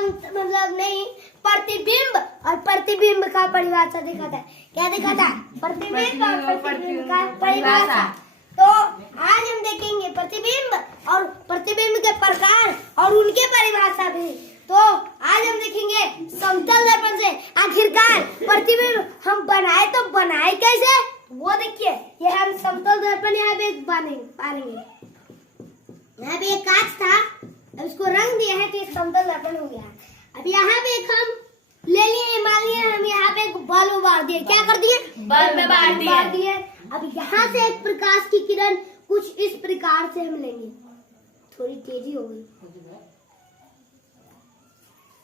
मतलब नहीं, प्रतिबिंब और प्रतिबिंब का परिभाषा देखा था। क्या देखा था? प्रतिबिंब और प्रतिबिंब का परिभाषा। तो आज हम देखेंगे प्रतिबिंब और प्रतिबिंब के प्रकार और उनके परिभाषा भी। तो आज हम देखेंगे समतल दर्पण से आखिरकार प्रतिबिंब हम बनाए तो बनाए कैसे, वो देखिए। ये हम समतल दर्पण यहाँ पे पाएंगे। यहाँ पे एक कांच था, अब इसको रंग दिया है तो ये समतल दर्पण हो गया। अब यहाँ पे एक हम ले लिए, मान लिए हम यहाँ पे एक बल्ब बार दिए। क्या कर दिए? बल्ब बार दिए। अब यहाँ से एक प्रकाश की किरण कुछ इस प्रकार से हम लेंगे। थोड़ी तेजी हो गई।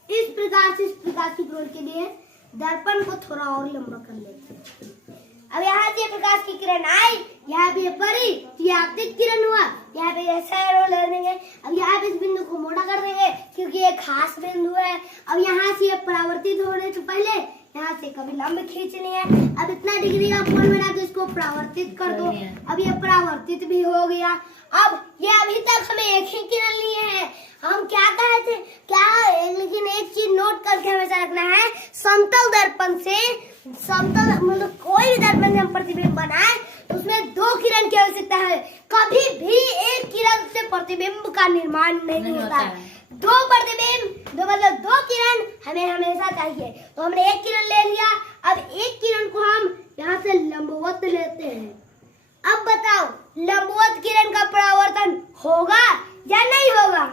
इस प्रकार से इस प्रकाश की किरण के लिए दर्पण को थोड़ा और लंबा कर लेते हैं। अब यहाँ से प्रकाश की किरण आई, यहाँ पे पड़ी तो ये आपतित किरण हुआ। यहाँ पे ऐसा एरो ले लेंगे। अब यहाँ पे इस बिंदु को मोटा कर देंगे क्योंकि ये खास बिंदु है। अब यहाँ से ये परावर्तित होने से पहले यहाँ से कभी लंब खींचनी है। अब इतना डिग्री का कोण बना के इसको परावर्तित कर दो। अब ये परावर्तित भी हो गया। अब ये अभी तक हमें एक ही किरण लिए हैं। हम क्या कहे थे? लेकिन एक चीज नोट करके हमेशा रखना है, समतल दर्पण से मतलब कोई भी दर्पण से हम प्रतिबिंब बनाए तो उसमें दो किरण की आवश्यकता है। कभी भी एक किरण से प्रतिबिंब का निर्माण नहीं होता है। दो प्रतिबिंब मतलब दो किरण हमें हमेशा चाहिए। तो हमने एक किरण ले लिया। अब एक किरण को हम यहाँ से लंबवत लेते हैं। अब बताओ लंबवत किरण का परावर्तन होगा या नहीं होगा?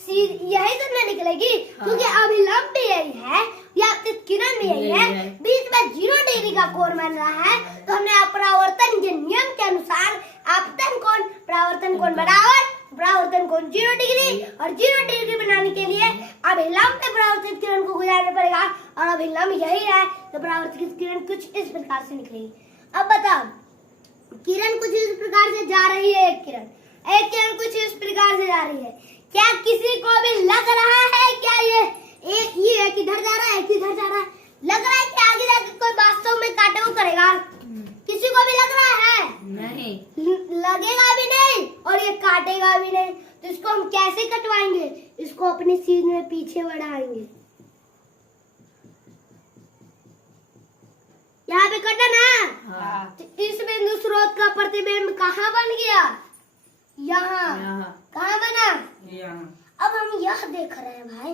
यही तो नहीं निकलेगी क्योंकि अभिलंब भी यही है, या किरण भी यही है। बीच में 0 डिग्री का कोण बन रहा है। तो हमने अपरावर्तन के नियम के अनुसार आपतन कोण परावर्तन कोण बराबर परावर्तन कोण 0 डिग्री, और 0 डिग्री बनाने के लिए अभिलंब में परावर्तित किरण को गुजारना पड़ेगा, और अभिलंब यही है तो परावर्तित किरण कुछ इस प्रकार से निकलेगी। अब बताओ किरण कुछ इस प्रकार से जा रही है। एक किरण कुछ इस प्रकार से जा रही है। क्या किसी को भी लग रहा है क्या ये एक ही है कि इधर जा रहा है, एक इधर जा रहा है? लग रहा है कि आगे जाके कोई वास्तव में काटे करेगा? किसी को भी लग रहा है? नहीं, लगेगा भी नहीं और ये काटेगा भी नहीं। तो इसको हम कैसे कटवाएंगे? इसको अपनी सीध में पीछे बढ़ाएंगे। यहाँ पे कटा ना। हाँ। तो इस बिंदु स्रोत का प्रतिबिंब कहाँ बन गया? यहाँ। कहाँ बना? अब हम यह देख रहे हैं भाई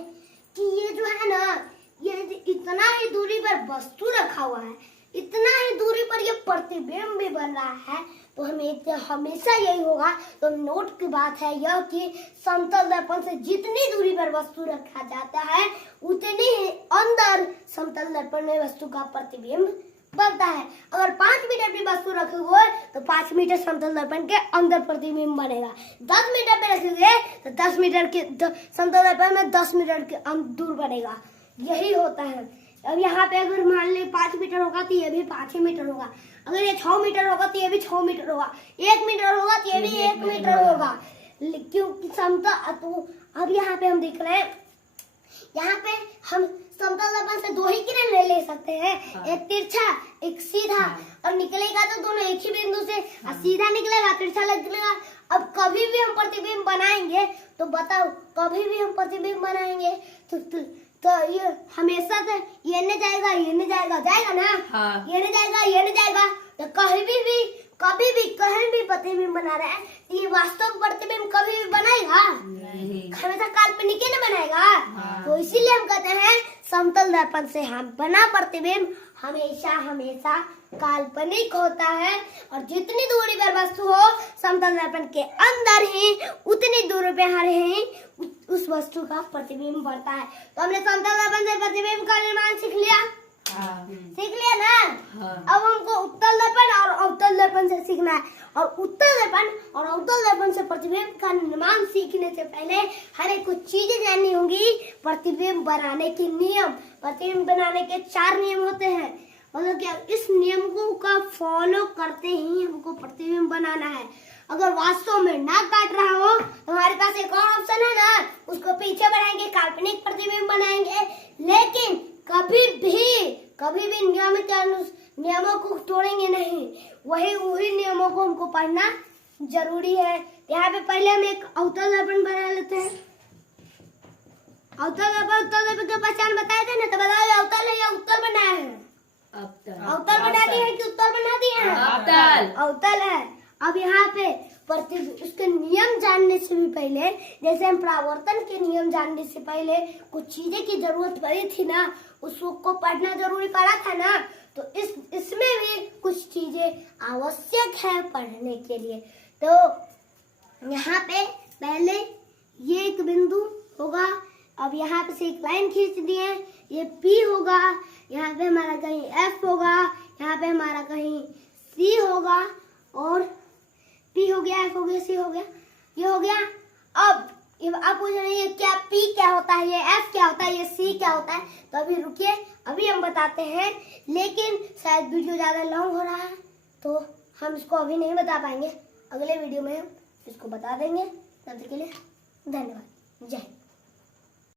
कि ये जो है ना, ये इतना ही दूरी पर वस्तु रखा हुआ है, इतना ही दूरी पर ये प्रतिबिंब भी बन रहा है। तो हमें हमेशा यही होगा। तो नोट की बात है यह कि समतल दर्पण से जितनी दूरी पर वस्तु रखा जाता है उतनी ही अंदर समतल दर्पण में वस्तु का प्रतिबिंब बनता है। अगर 5 मीटर की वस्तु रखोगे तो 5 मीटर समतल दर्पण के अंदर प्रतिबिंब बनेगा। 10 मीटर पे रखोगे तो 10 मीटर के समतल दर्पण में 10 मीटर के दूर बनेगा। यही होता है। अब यहाँ पे अगर मान ली 5 मीटर होगा तो ये भी 5 ही मीटर होगा। अगर ये 6 मीटर होगा तो ये भी 6 मीटर होगा। 1 मीटर होगा तो ये भी 1 मीटर होगा। क्योंकि समतल, तो अब यहाँ पे हम देख रहे हैं, यहाँ पे हम समतल दर्पण से 2 ही किरण ले सकते हैं। एक तिरछा एक सीधा। और निकलेगा तो दोनों एक ही बिंदु से, सीधा निकलेगा तिरछा निकलेगा। अब कभी भी हम प्रतिबिंब बनाएंगे तो बताओ, कभी भी हम प्रतिबिंब बनाएंगे तो ये हमेशा से ये नहीं जाएगा, ये नहीं जाएगा ना। ये नहीं जाएगा तो कभी भी कहीं भी प्रतिबिंब बना रहे हैं तो ये वास्तव प्रतिबिंब कभी भी बनाएगा? हमेशा काल्पनिक ही नहीं बनाएगा। तो इसीलिए हम कहते हैं समतल दर्पण से हम बना प्रतिबिंब हमेशा काल्पनिक होता है। और जितनी दूरी पर वस्तु हो समतल दर्पण के अंदर ही उतनी दूरी पे हर ही उस वस्तु का प्रतिबिंब बढ़ता है। तो हमने समतल दर्पण से प्रतिबिंब का निर्माण सीख लिया। सीख लिया ना। अब हमको उत्तल दर्पण और अवतल दर्पण से सीखना है। और उत्तल दर्पण और अवतल दर्पण से प्रतिबिंब का निर्माण सीखने से पहले हमें कुछ चीजें जाननी होंगी। प्रतिबिंब बनाने के नियम। प्रतिबिंब बनाने के 4 नियम होते हैं। मतलब क्या, इस नियम को का फॉलो करते ही हमको प्रतिबिंब बनाना है। अगर वास्तव में ना काट रहा हो तो हमारे पास एक और ऑप्शन है ना, उसको पीछे बढ़ाएंगे, काल्पनिक प्रतिबिंब बनाएंगे। लेकिन कभी भी नियमों को तोड़ेंगे नहीं। वही नियमों को हमको पढ़ना जरूरी है। यहाँ पे पहले हम एक अवतल दर्पण बना लेते हैं। अवतल की पहचान बताए थे ना, तो बताओ अवतल है या उत्तल बनाया है? अवतल बना दिए हैं कि उत्तल बना दिए हैं? अवतल है। अब यहाँ पे उसके नियम जानने से भी पहले, जैसे हम परावर्तन के नियम जानने से पहले कुछ चीजें की जरूरत पड़ी थी ना, उसको पढ़ना जरूरी पड़ा था ना, तो इसमें भी कुछ चीजें आवश्यक है पढ़ने के लिए। तो यहाँ पे पहले ये एक बिंदु होगा, अब यहाँ पे से एक लाइन खींच दिए, ये P होगा, यहाँ पे हमारा कहीं F होगा, यहाँ पे हमारा कहीं C होगा, और P हो गया, F हो गया, C हो गया, ये हो गया। अब पूछ रहे हैं ये क्या P क्या होता है, ये F क्या होता है, ये C क्या होता है, तो अभी रुकिए, अभी हम बताते हैं। लेकिन शायद वीडियो ज़्यादा लॉन्ग हो रहा है, तो हम इसको अभी नहीं बता पाएंगे, अगले वीडियो में हम इसको बता देंगे। तब तक के लिए धन्यवाद, जय हिंद।